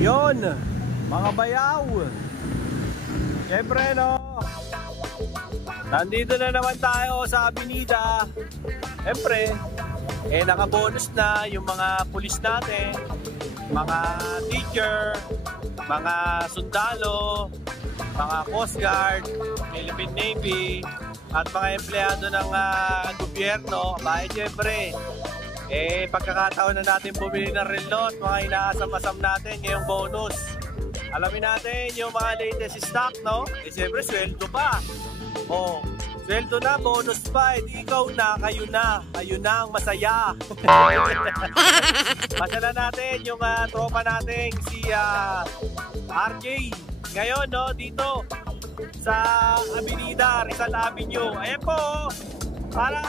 Yon, mga bayaw. Siyempre no, nandito na naman tayo sa Avenida. Siyempre, nakabonus na yung mga pulis natin, mga teacher, mga sundalo, mga Coast Guard, Philippine Navy, at mga empleyado ng gobyerno. Bakit siyempre, pagkakataon na natin bumili ng relo at mga inaasam-asam natin ngayong bonus. Alamin natin yung mga latest stock, no? Siyempre, sweldo pa. Sweldo na, bonus pa. Ikaw na, kayo na ang masaya. Masala natin yung tropa natin, si RJ. Ngayon, no, dito sa Avenida, Rizal Avenue. Ayan po, para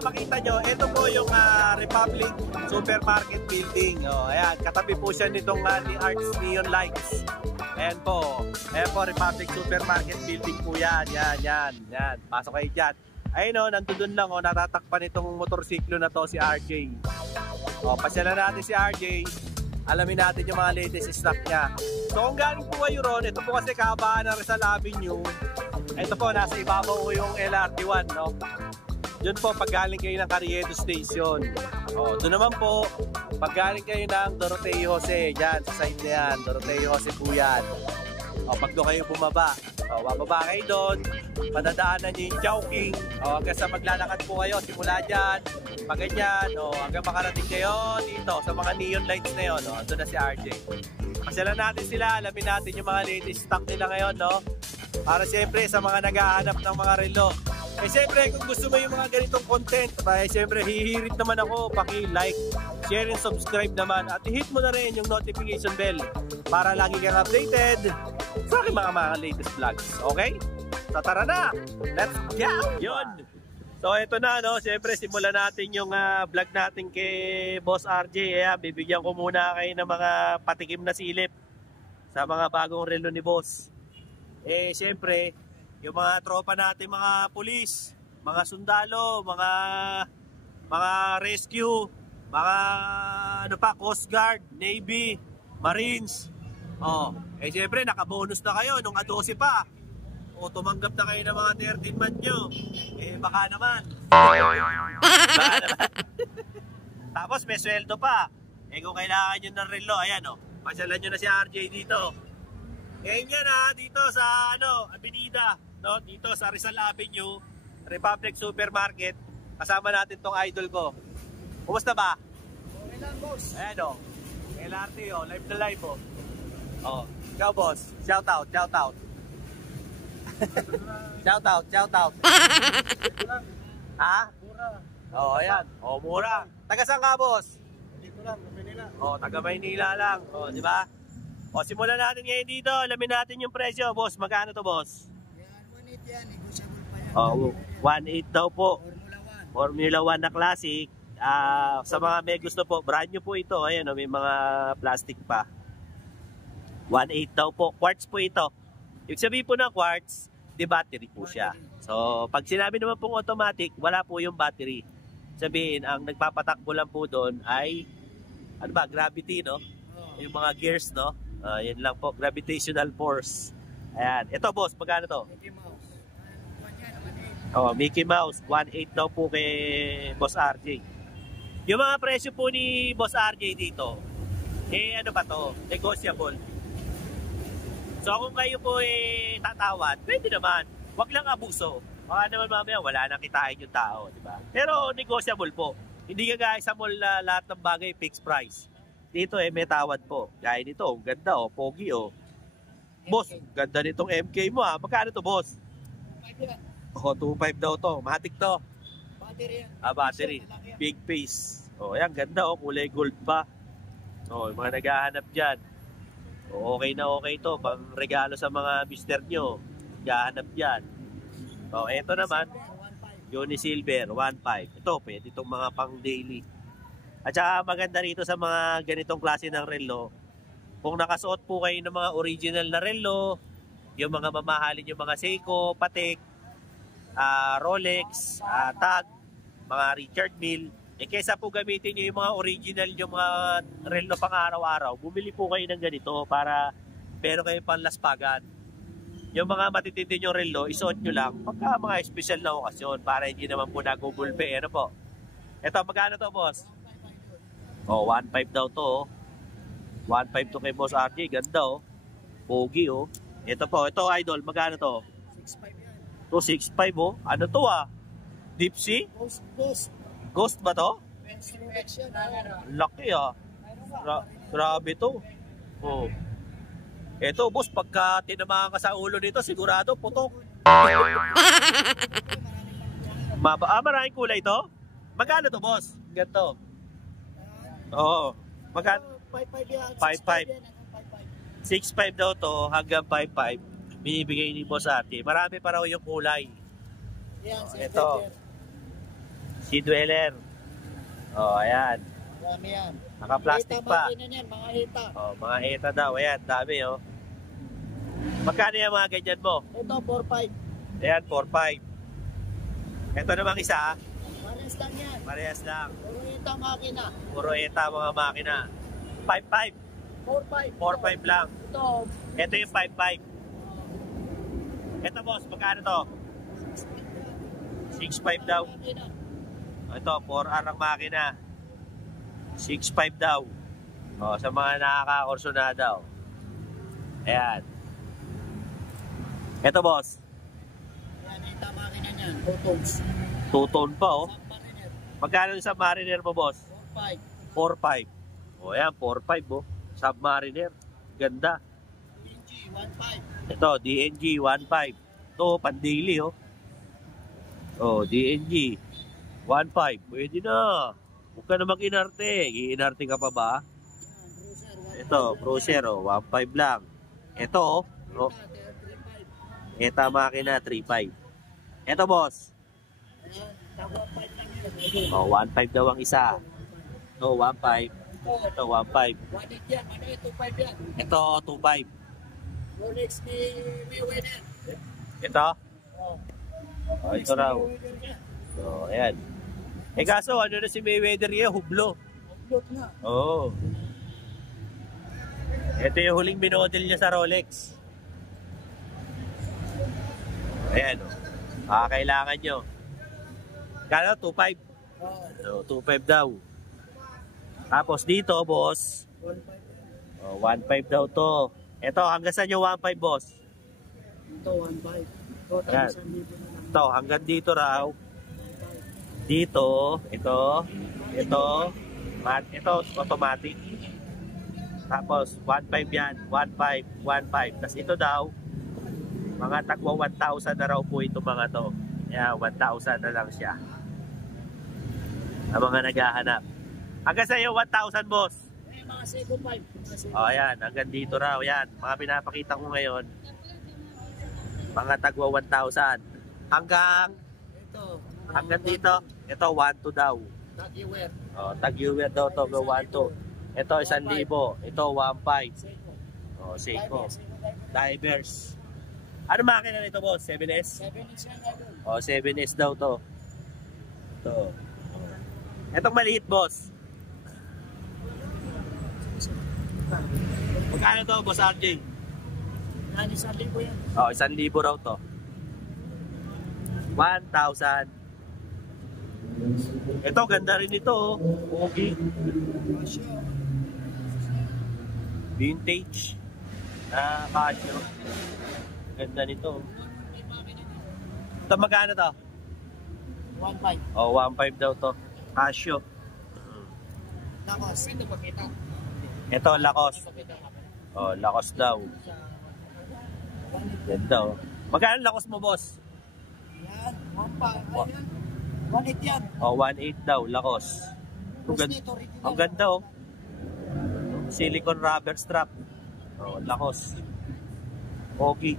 makita nyo, ito po yung Republic Supermarket Building. Ayan, katabi po siya nitong ni Arts Neon Lights. Ayan po, Republic Supermarket Building po yan. Yan. Pasok kayo dyan. Ayun o, nandun lang o, natatakpan itong motorsiklo na to si RJ. Pasyalan natin si RJ. Alamin natin yung mga latest stock niya. So kung galing po kayo ron, ito po kasi kahabaan ng Rizal Avenue. Ito po, nasa ibabaw yung LRT1, no? Doon po, pag galing kayo ng Carriedo Station. Doon naman po, pag galing kayo ng Doroteo Jose, dyan, sa side na yan, Doroteo Jose po yan. Pag doon kayo bumaba, bababa kayo doon, padadaanan nyo yung Chowking, hanggang sa maglalakad po kayo, simula dyan, pag ganyan, hanggang makarating kayo dito, sa mga neon lights na yun, doon na si RJ. Pasyalan natin sila, alamin natin yung mga latest stock nila ngayon, no? Para siyempre sa mga naghahanap ng mga relo. Siyempre kung gusto mo yung mga ganitong content, siyempre hihirit naman ako, paki-like, share and subscribe naman, at i-hit mo na rin yung notification bell para lagi kang updated sa aking mga latest vlogs. Okay? So tara na! Let's go! Yun! So ito na, no? Siyempre simulan natin yung vlog natin kay Boss RJ. Bibigyan ko muna kayo ng mga patikim na silip sa mga bagong relo ni Boss. Siyempre, yung mga tropa natin, mga pulis, mga sundalo, mga rescue, mga Coast Guard, Navy, Marines. Siyempre, nakabonus na kayo nung 12 pa. Tumanggap na kayo ng mga 13 man nyo. Baka naman. Tapos may sweldo pa. Kung kailangan nyo ng relo, ayan pasyalan nyo na si RJ dito. Yan dito sa Avenida, no? Dito sa Rizal Avenue, Republic Supermarket. Kasama natin tong idol ko. Kumusta ba? Okay lang, boss. Ayan LRT live na live Ikaw, boss. Shout out. Shout out. Ha? Mura. Ayan. Mura. Taga saan ka, boss? Dito lang, Manila. Taga Maynila lang. Di ba? Simulan natin ngayon dito. Alamin natin yung presyo, boss. Magkano to, boss? Yan, 1.8 yan. Negotiable pa yan. 1.8 daw po. Formula 1. Formula 1 na classic. Sa mga may gusto po, brand new po ito. Ayan, may mga plastic pa. 1.8 daw po. Quartz po ito. Ibig sabihin po ng quartz, di battery po siya. So, pag sinabi naman pong automatic, wala po yung battery. Sabihin, ang nagpapatakbo lang po doon ay, gravity, no? Yung mga gears, no? Yan lang po, gravitational force. Ayan. Ito, boss, magkano to? Mickey Mouse. Mickey Mouse. 1.8 daw po kay Boss RJ. Yung mga presyo po ni Boss RJ dito, ano ba to? Negotiable. So kung kayo po tatawad, pwede naman. Huwag lang abuso. Baka naman mamaya wala nang kitain yung tao, di ba? Pero negotiable po. Hindi ka guys sa mall na lahat ng bagay fixed price. Dito may tawad po. Gaya nito, ganda pogi Boss, ganda nitong MK mo Magkano to, boss? 2.5 daw to. Matic to. Battery yan. Battery. Big face. Ayan, ganda kulay gold pa. Yung mga naghahanap dyan. Okay na okay to. Pang regalo sa mga mister nyo. Naghahanap dyan. Ito naman. Unisilver, 1.5. Ito, pwede itong mga pang daily. At saka maganda rito sa mga ganitong klase ng relo, kung nakasuot po kayo ng mga original na relo, yung mga mamahalin yung mga Seiko, Patek, Rolex, TAG, mga Richard Mille, Eh kesa po gamitin nyo yung mga original, yung mga relo pang araw-araw, bumili po kayo ng ganito para pero kayo panlaspagan. Yung mga matitindi yung relo, isuot nyo lang pagka mga special na okasyon para hindi naman po nagubulpe. Ano po? Ito, magkano to, boss? Oh, 1.5 daw to. Oh. 1.5 to kay Boss RJ. Ganda, oh. Pogi, oh. Ito po, ito idol, magkano to? 6.5 yan. To 6.5, oh. Ano to, ah? Deep sea? Ghost. Ghost ba to? Inspection. Laki, ah. Grabe to. Oh. Ito, boss, pagka tinamaan ka sa ulo nito, sigurado, putok. Maraming kulay to? Magkano to, boss? Ganito. Oo. Magkano? 5.5 yan. 5.5. 6.5 daw to, hanggang 5.5. Binibigay ni Boss Ate. Marami pa raw yung kulay. Yan, Ito. Sea Dweller. Oh, ayan. Dami yan. Naka-plastic pa. Mga hita. Oh, mga heta daw. Ayan, dami, oh. Magkano yung mga ganyan mo? Ito, 4.5. Ayan, 4.5. Ito namang isa, ah. Parehas lang yan. Parehas lang. Puro hita makina. Puro eta mga makina. 5.5. 4.5. 4.5 lang. Ito. Ito yung 5.5. Ito, boss, magkano to? 6.5 daw. Makina. Ito, 4R ang makina. 6.5 daw. O, sa mga nakaka-kursona daw. Ayan. Ito, boss. Yan, hita makina niyan. 2 tons. 2 ton pa, oh. Submariner. Magkano yung Submariner mo, boss? 4.5. 4.5. O, ayan, 4.5, oh. Submariner. Ganda. DNG, 1.5. Ito, DNG 1.5. Ito, pandili, oh. Oh, DNG 1.5. Pwede na. Huwag ka na mag-inarte. I-inarte ka pa ba? Ito, Cruiser, oh. 1.5 lang. Ito, oh. Oh. Eta makina, 3.5. Ito, boss. Oh, 1.5 daw ang isa. Ito, 1.5. Ito, 1.5. 1.8 yan. Ano yung 2.5 yan? Ito, 2.5. Rolex ni Mayweather. Ito? Oh. Oh, ito raw. So, ayan. Eh kaso, ano na si Mayweather yan? Hublo. Upload na. Oo. Ito yung huling binodel niya sa Rolex. Ayan, oh. Kailangan nyo. Kano? 2.5? Oh. So, 2.5 daw. Tapos dito, boss. 1.5. Oh, 1.5 daw to. Ito, hanggang saan yung 1.5, boss? Ito, 1.5. Ito, Ayan. 1,000 na lang. Ito, hanggang dito raw. Dito, ito, ito, automatic. Tapos, 1.5 yan, 1.5, 1.5. Tapos ito daw, mga tagwa 1,000 na raw po ito mga to. Kaya 1,000 na lang siya. Ang mga naghahanap. Hanggang sa'yo, 1,000, boss. Eh, mga 7.5. O, ayan, hanggang dito raw. Yan, mga pinapakita ko ngayon. Mga tagwa 1,000. Hanggang dito, ito 1,2 daw. Tag-iwer. O, tag-iwer daw to, 1,2. Ito 1,000. Ito 1,500. O, Seiko. Divers. Ano makina nito, boss? 7S? 7 inch yan, idol. O, 7S daw to. Ito. Itong maliit, boss. Magkano to, boss RJ? Yan, 1,000 yan. O, 1,000 raw to. 1,000. Ito, ganda rin ito, oh. Okay. Vintage. Casio. Ganda nito. Ito, magkano to? 1.5. O, 1,500 daw to. Casio. Tapos, ito pakita. Ito, Lacoste. O, Lacoste daw. Ganda, oh. Magkano Lacoste mo, boss? Yan, 1.5. Ayan. 1.8 yan. O, 1,800 daw, Lacoste. Ang ganda, oh. Silicone rubber strap. O, Lacoste. Okay.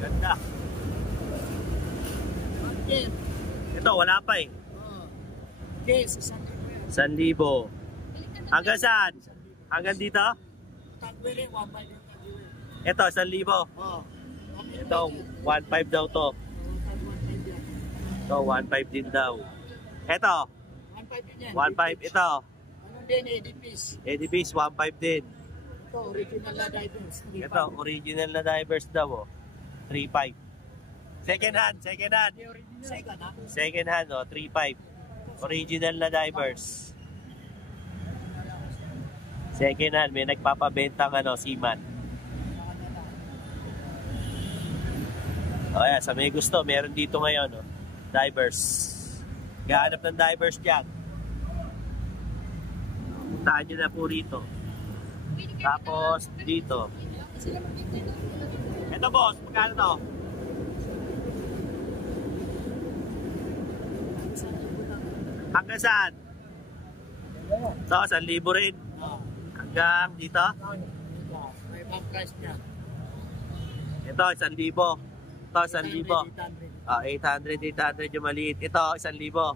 Ganda. Ito, wala pa eh. Case, 1,000. Hanggang saan? Hanggang dito? Tag-iwer, 1.5 yung tag-iwer. Ito, 1,000. Oh. Ito, 1,500 daw to. Ito, 1.5 din daw. Ito, 1.5 din yan. 1.5. Ito, Ano din, Edipis. Edifice, 1.5 din. Ito, original na divers. Ito, original na divers daw, oh. 3.5. Second hand, second hand. Second, ha? Second hand, oh, 3.5. Original na divers. Second hand, may nagpapabentang ano, seaman. O yan, sa may gusto, meron dito ngayon, oh, divers. Gahanap ng divers dyan. Puntaan nyo na po rito. Tapos, dito. Ito boss, magkano to? Hanggang saan? Ito, 1,000 rin. Hanggang dito? May pang price niya. Ito, 1,000. Ito, 1,000. 800 yung maliit. Ito, 1,000. Ito,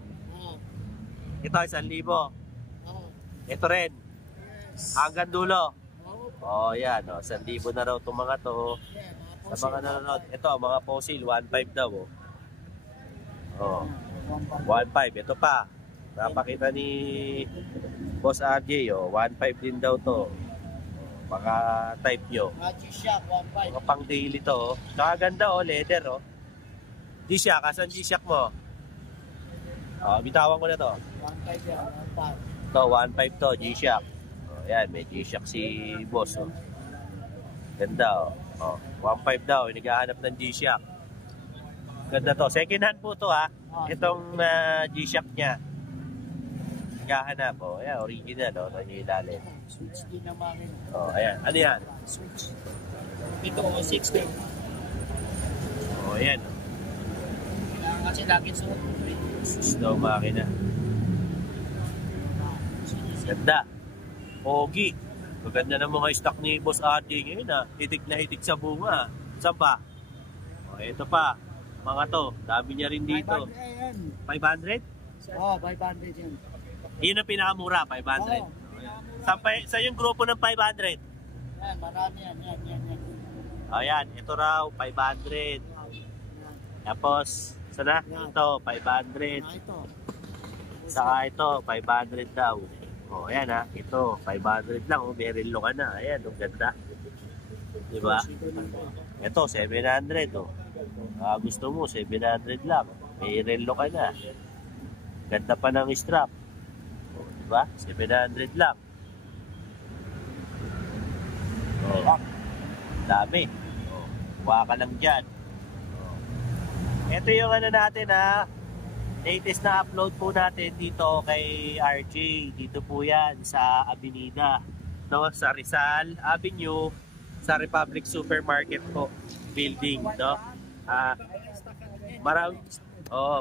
1,000. Ito rin. Hanggang dulo. Oh, yan. Oh, 1,000 na raw itong mga to. Sa mga nanonood. Ito, mga fossil, 1.5 daw. Oh. 1.5. Ito pa. Napakita ni Boss RJ. Oh, 1.5 din daw to. Mga type nyo. G-Shock, 1.5. Mga pang daily to. Oh. Nakaganda oh, leather oh. G-Shock, asan G-Shock mo? Oh, bitawan ko na to. 1.5 yan, 1.5. Ito, 1.5 to, G-Shock. Oh, yan, may G-Shock si Boss oh. Ganda oh. Oh, 1.5 daw, naghahanap ng G-Shock. Ganda to. Second hand po to ha. Itong G-Shock niya. Naghahanap oh. Ayan, original oh. Nanyilalim. Switch din naman. Oh, ayan. Ano yan? Switch. Ito, 60. Oh, ayan. Kasi lagi suot. Slow makina. Ganda. Pogi. Maganda ng mga stock ni Boss RJ ngayon ha. Hitik na hitik sa bunga. Saan pa? Oh, ito pa. Mga to. Dami niya rin dito. 500? Oo, 500 yan. Yun ang pinakamura, 500. Oo, Sa yung grupo ng 500? yan, marami yan. Yan. Ayan, ito raw, 500. Tapos, sana? Ito, 500. Ito. Saka ito, 500 daw. O, ayan ha, ito, 500 lang. May relo ka na. Ayan, ang ganda. Diba? Ito, 700. O. Gusto mo, 700 lang. May relo ka na. Ganda pa ng strap. O, diba? 700 lang. O, dami. O, kuha ka lang dyan. O. Ito yung ano natin ha. Latest na upload po natin dito kay RJ. Dito po yan sa Avenida. No? Sa Rizal Avenue. Sa Republic Supermarket po. Building. No?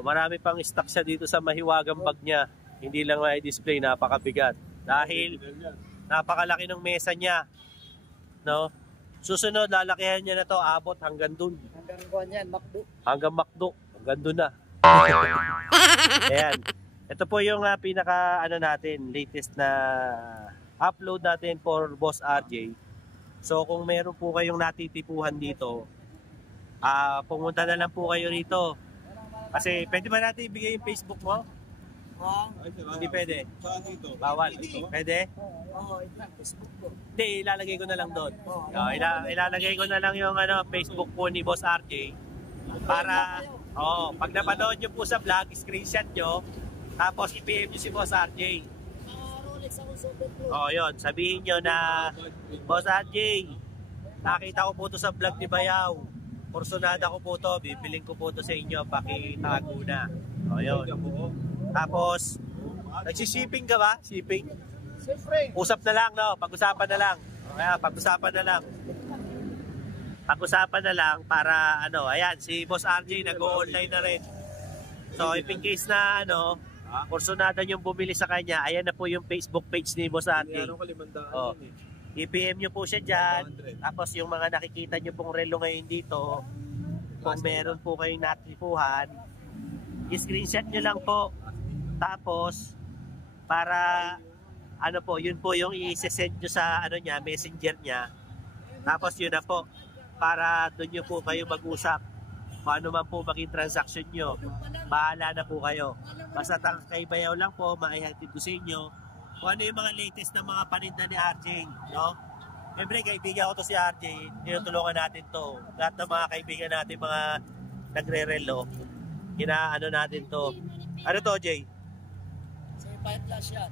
Marami pang stock siya dito sa mahiwagang bag niya. Hindi lang ma-display, napakabigat. Dahil napakalaki ng mesa niya. No? Susunod, lalakihan niya na to, abot hanggang dun. Hanggang kuhan yan, McDo. Hanggang McDo. Hanggang dun na. Ayan. Ito po yung pinaka natin, latest na upload natin for Boss RJ. So kung meron po kayong natitipuhan dito, pumunta na lang po kayo rito. Kasi pwede ba natin ibigay yung Facebook mo? Hindi pwede. Bawal. Pwede? Oo, ito Facebook ko. Hindi, ilalagay ko na lang doon. Ilalagay ko na lang yung Facebook po ni Boss RJ. Para, pag napanood nyo po sa vlog, screenshot nyo, tapos i-PM nyo si Boss RJ. Rolex ako super pro. Yun, sabihin nyo na, Boss RJ, nakita ko po to sa vlog ni Bayaw. Porsunada ko po to, bibiling ko po to sa inyo, pakitago na. Yun. Tapos, nagsishipping ka ba? Shipping? Siyempre. Usap na lang, no? Pag-usapan na lang. Kaya, pag-usapan na lang. Pag-usapan na lang para, ayan, si Boss RJ nag-o-online na rin. So, if in case na, porsunada yung bumili sa kanya, ayan na po yung Facebook page ni Boss RJ. I-PM nyo po siya dyan. Tapos, yung mga nakikita nyo pong relo ngayon dito, kung meron po kayong natipuhan, i-screenshot nyo lang po. Tapos, para, yun po yung i-send nyo sa, messenger niya. Tapos, yun na po. Para doon nyo po kayo mag-usap. kung ano man po maging transaction nyo, bahala na po kayo. Basta kay Bayaw lang po, maihatid ko sa inyo kung ano yung mga latest na mga paninda ni RJ, no? Siyempre, kaibigan ko to si RJ, tinutulungan natin to. Lahat ng mga kaibigan natin, mga nagre-relo, inaano natin to. Ano to, Jay? Sapphire Plus yan.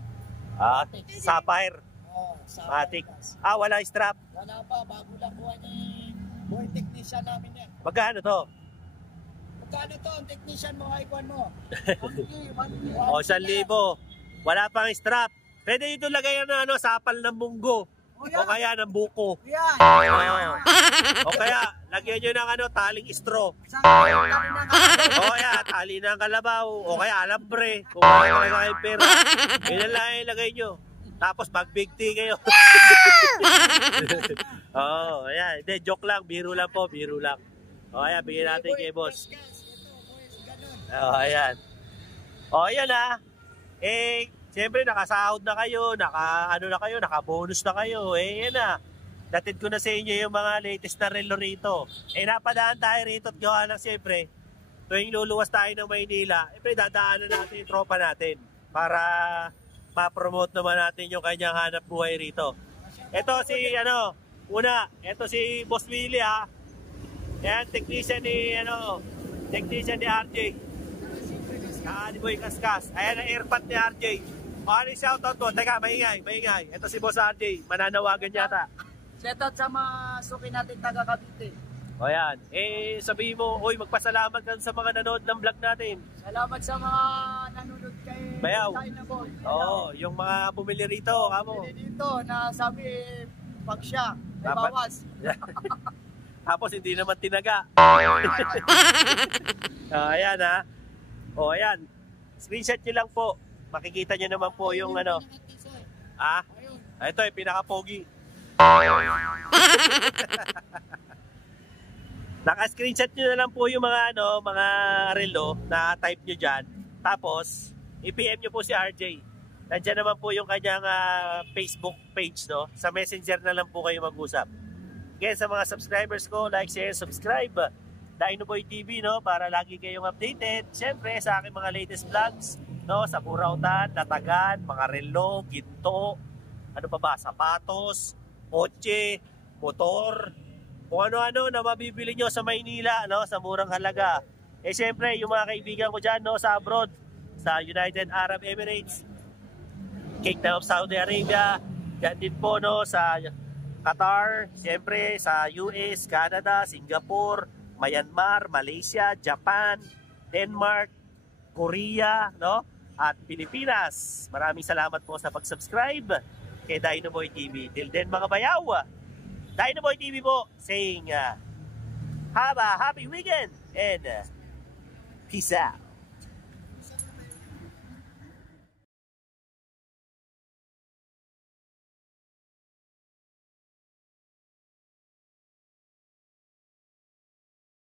Sapphire. Oo, Matic. Plus. Wala strap. Wala pa, bago lang buwan ni boy technician namin yan. Magkano to? Magkano to ang technician mo, icon mo? 1,000. Wala pang strap. Pwede ito lagay na sapal ng munggo. O kaya ng buko. Yan. O kaya, lagyan nyo ng taling straw. O kaya, tali ng kalabaw. O kaya, alambre. Kung wala talaga kayong pera. Yan lang ilagay nyo. Tapos, mag-big tea kayo. Ayan. Hindi, joke lang. Biro lang po, biro lang. O kaya, bigyan natin kay boss. Ayan. Ayan siyempre nakasahod na kayo, naka-bonus na kayo. Yan na. Datid ko na sa inyo yung mga latest na relo rito. Napadaan tayo rito at gawa lang siyempre. Tuwing luluwas tayo ng Maynila, dadaanan natin yung tropa natin para ma-promote naman natin yung kanyang hanap buhay rito. Ito si, ito si Boss Willie Yan, technician ni RJ. Ni Boy Kaskas. Ayan ang airpot ni RJ. Ano yung shoutout mo? Teka, maingay. Ito si Boss RJ. Mananawagan yata. Shoutout sa mga suki natin taga Cavite. O yan. Sabihin mo, magpasalamat ka sa mga nanood ng vlog natin. Salamat sa mga nanonood kay Bayaw. Boy. Yung mga bumili rito, kamo. Bumili dito na sabi, pag siya, may bawas. Tapos hindi naman tinaga. Ayan ayan. Screenshot nyo lang po. Makikita nyo naman po yung ito yung pinaka-pogi. Naka-screenshot nyo na lang po yung mga mga relo na type nyo dyan. Tapos, i-PM nyo po si RJ. Nandiyan naman po yung kanyang Facebook page, no? Sa Messenger na lang po kayo mag-usap. Again, sa mga subscribers ko, like, share, subscribe. Dinoboy TV, no? Para lagi kayong updated. Siyempre, sa aking mga latest vlogs, no? Sa Burautan, Natagan, mga relo, ginto, ano pa ba? Sapatos, kotse, motor, kung ano-ano na mabibili nyo sa Maynila, no? Sa murang halaga. Siyempre, yung mga kaibigan ko dyan, no? Sa abroad, sa United Arab Emirates, Kingdom of Saudi Arabia, yan din po, no? Sa Qatar, siyempre, sa US, Canada, Singapore, Myanmar, Malaysia, Japan, Denmark, Korea, no? At Pilipinas. Maraming salamat po sa pag-subscribe kay Dinoboy TV. Till then mga bayaw, Dinoboy TV po saying have a happy weekend and peace out.